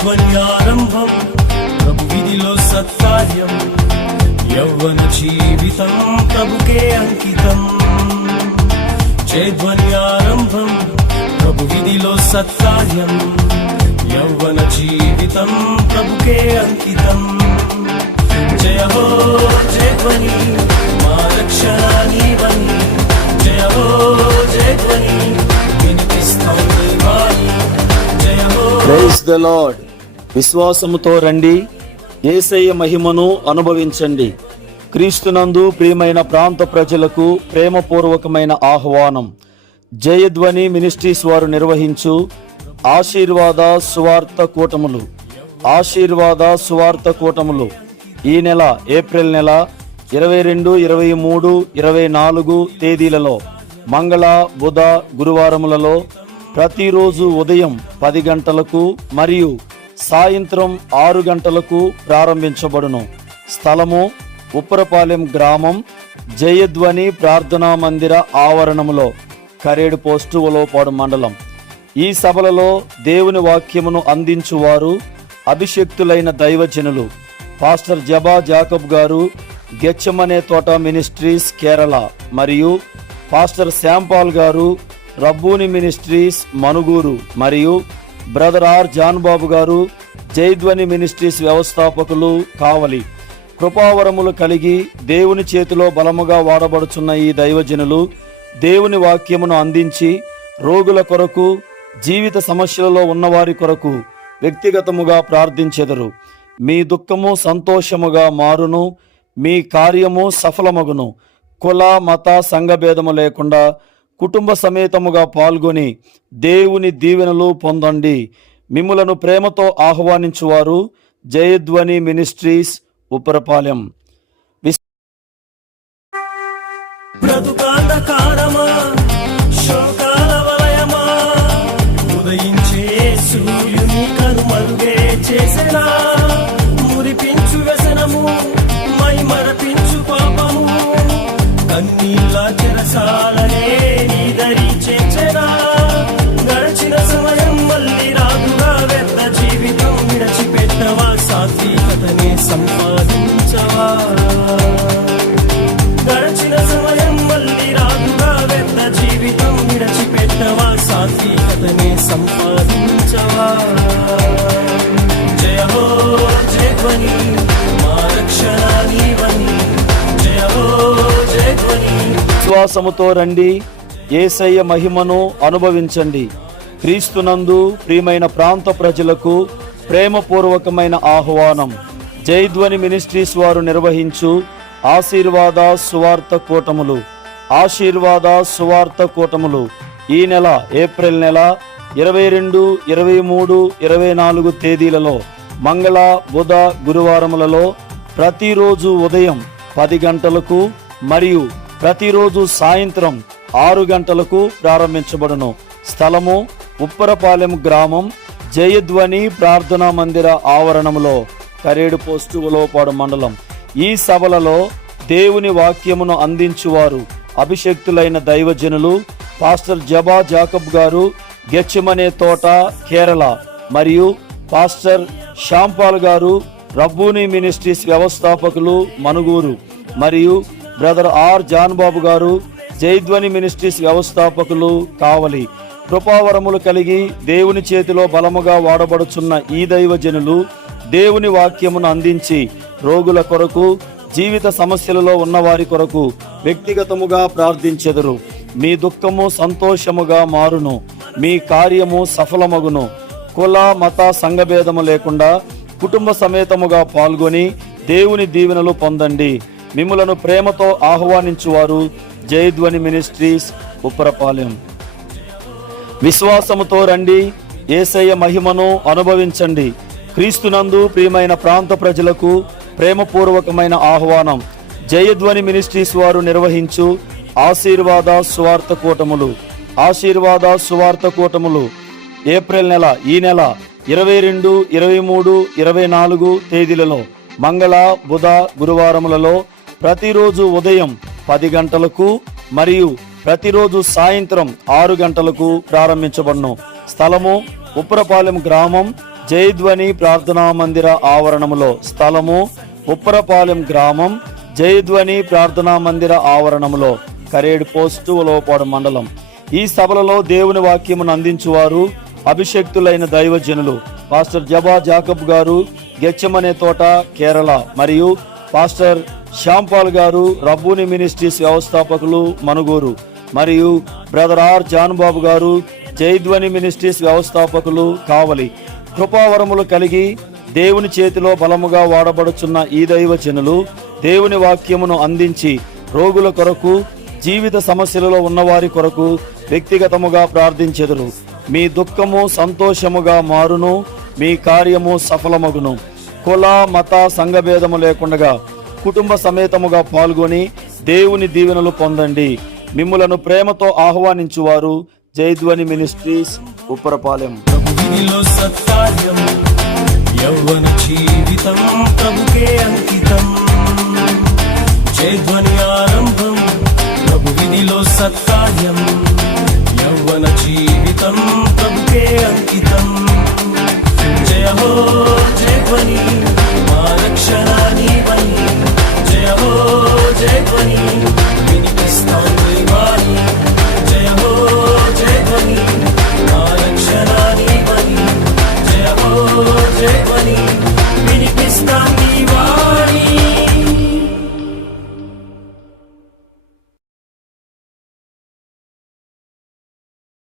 ధ్వన్యారంభం ప్రభు విధిలో సత్కార్యం యౌవన జీవితం ప్రభుకే అంకితం. ధ్వన్యారంభం ప్రభు విధిలో సత్కార్యం యౌవన జీవితం ప్రభుకే అంకితం. జయ హో జయ ధ్వని మా రక్షణ నీవని, జయ హో జయ ధ్వని వినిపిస్తాం నీ వాణి. జయ హో. Praise the lord. విశ్వాసముతో రండి, యేసయ్య మహిమను అనుభవించండి. క్రీస్తునందు ప్రియమైన ప్రాంత ప్రజలకు ప్రేమపూర్వకమైన ఆహ్వానం. జయధ్వని మినిస్ట్రీస్ వారు నిర్వహించు ఆశీర్వాద సువార్త కూటములు. ఆశీర్వాద సువార్త కూటములు ఈ నెల ఏప్రిల్ నెల 22, 23, 24 తేదీలలో మంగళ, బుధ, గురువారములలో ప్రతిరోజు ఉదయం 10 గంటలకు మరియు సాయంత్రం 6 గంటలకు ప్రారంభించబడును. స్థలము ఉప్పరపాలెం గ్రామం, జయధ్వని ప్రార్థనా మందిర ఆవరణములో, కరేడు పోస్టు, ఉలవపాడు మండలం. ఈ సభలలో దేవుని వాక్యమును అందించువారు అభిషక్తులైన దైవజనులు పాస్టర్ జబా జాకబ్ గారు, గెచ్చమనే తోట మినిస్ట్రీస్ కేరళ, మరియు పాస్టర్ శ్యాంపాల్ గారు, రబ్బూని మినిస్ట్రీస్ మనుగూరు, మరియు బ్రదర్ ఆర్ జాన్ బాబు గారు, జయధ్వని మినిస్ట్రీస్ వ్యవస్థాపకులు కావలి. కృపావరములు కలిగి దేవుని చేతిలో బలముగా వాడబడుచున్న ఈ దైవజనులు దేవుని వాక్యమును అందించి రోగుల కొరకు, జీవిత సమస్యలలో ఉన్నవారి కొరకు వ్యక్తిగతముగా ప్రార్థించెదరు. మీ దుఃఖము సంతోషముగా మారును, మీ కార్యము సఫలమగును. కుల, మత, సంఘభేదము లేకుండా కుటుంబ సమేతముగా పాల్గొని దేవుని దీవెనలు పొందండి. మిమ్ములను ప్రేమతో ఆహ్వానించువారు జయధ్వని మినిస్ట్రీస్, ఉప్పరపాలెం. బ్రతుకాంధకారమా, శోకాల వలయమా, ఉదయించే సూర్యుని కనుమరుగే చేసెనా. మురిపించు వ్యసనము, మై మరపించు పాపము, కన్నీళ్ళ చెరసాలనే నీ దరి చేర్చెనా. గడిచిన సమయం మళ్ళీ రాదుగా, వ్యర్థ జీవితం విడిచిపెట్టవా, సాత్వికతనే సంపాదించవా. గడిచిన సమయం మళ్ళీ రాదుగా, వ్యర్థ జీవితం విడిచిపెట్టవా, సాత్వికతనే సంపాదించవా. జయ హో జయ ధ్వని మా రక్షణ నీవని, జయ హో జయ ధ్వని. విశ్వాసముతో రండి, యేసయ్య మహిమను అనుభవించండి. క్రీస్తునందు ప్రియమైన ప్రాంత ప్రజలకు ప్రేమపూర్వకమైన ఆహ్వానం. జయధ్వని మినిస్ట్రీస్ వారు నిర్వహించు ఆశీర్వాద సువార్త కూటములు. ఆశీర్వాద సువార్త కూటములు ఈ నెల ఏప్రిల్ నెల 22, 23, 24 తేదీలలో మంగళ, బుధ, గురువారములలో ప్రతిరోజు ఉదయం 10 గంటలకు మరియు ప్రతిరోజు సాయంత్రం 6 గంటలకు ప్రారంభించబడును. స్థలము ఉప్పరపాలెం గ్రామం, జయధ్వని ప్రార్థనా మందిర ఆవరణములో, కరేడు పోస్టు, ఉలవపాడు మండలం. ఈ సభలలో దేవుని వాక్యమును అందించువారు అభిషక్తులైన దైవజనులు పాస్టర్ జబా జాకబ్ గారు, గెచ్చమనే తోట కేరళ, మరియు పాస్టర్ శ్యాంపాల్ గారు, రబ్బూని మినిస్ట్రీస్ వ్యవస్థాపకులు మనుగూరు, మరియు బ్రదర్ ఆర్ జాన్ బాబు గారు, జయధ్వని మినిస్ట్రీస్ వ్యవస్థాపకులు కావలి. కృపావరములు కలిగి దేవుని చేతిలో బలముగా వాడబడుచున్న ఈ దైవజనులు దేవుని వాక్యమును అందించి రోగుల కొరకు, జీవిత సమస్యలలో ఉన్నవారి కొరకు వ్యక్తిగతముగా ప్రార్థించెదరు. మీ దుఃఖము సంతోషముగా మారును, మీ కార్యము సఫలమగును. కుల, మత, సంఘభేదము లేకుండా కుటుంబ సమేతముగా పాల్గొని దేవుని దీవెనలు పొందండి. మిమ్ములను ప్రేమతో ఆహ్వానించువారు జయధ్వని మినిస్ట్రీస్, ఉప్పరపాలెం. విశ్వాసముతో రండి, యేసయ్య మహిమను అనుభవించండి. క్రీస్తునందు ప్రియమైన ప్రాంత ప్రజలకు ప్రేమపూర్వకమైన ఆహ్వానం. జయధ్వని మినిస్ట్రీస్ వారు నిర్వహించు ఆశీర్వాద సువార్త కూటములు. ఆశీర్వాద సువార్త కూటములు ఏప్రిల్ నెల ఈ నెల 22, 23, 24 తేదీలలో మంగళ, బుధ, గురువారములలో ప్రతిరోజు ఉదయం 10 గంటలకు మరియు ప్రతిరోజు సాయంత్రం 6 గంటలకు ప్రారంభించబడును. స్థలము ఉప్పరపాలెం గ్రామం, జయధ్వని ప్రార్థనా మందిర ఆవరణములో, స్థలము ఉప్పరపాలెం గ్రామం, జయధ్వని ప్రార్థనా మందిర ఆవరణములో, కరేడ్ పోస్టు, ఉలవపాడు మండలం. ఈ సభలలో దేవుని వాక్యమును అందించువారు అభిషక్తులైన దైవజనులు పాస్టర్ జబా జాకబ్ గారు, గెచ్చమనే తోట, కేరళ, మరియు పాస్టర్ శ్యాంపాల్ గారు, రబ్బూని మినిస్ట్రీస్ వ్యవస్థాపకులు, మనుగూరు, మరియు బ్రదర్ ఆర్ జాన్ బాబు గారు, జయధ్వని మినిస్ట్రీస్ వ్యవస్థాపకులు, కావలి. కృపావరములు కలిగి దేవుని చేతిలో బలముగా వాడబడుచున్న ఈ దైవజనులు దేవుని వాక్యమును అందించి రోగుల కొరకు, జీవిత సమస్యలలో ఉన్నవారి కొరకు వ్యక్తిగతముగా ప్రార్థించెదరు. మీ దుఃఖము సంతోషముగా మారును, మీ కార్యము సఫలమగును. కుల మత సంఘభేదము లేకుండా కుటుంబ సమేతముగా పాల్గొని దేవుని దీవెనలు పొందండి. మిమ్ములను ప్రేమతో ఆహ్వానించువారు జయధ్వని మినిస్ట్రీస్, ఉప్పరపాలెం. ప్రభువినిలో సత్కార్యం, యవ్వన జీవితం ప్రభుకే అంకితం. జయధ్వని ఆరంభం, ప్రభువినిలో సత్కార్యం, యవ్వన జీవితం ప్రభుకే అంకితం. జయ హో జయధ్వని, మా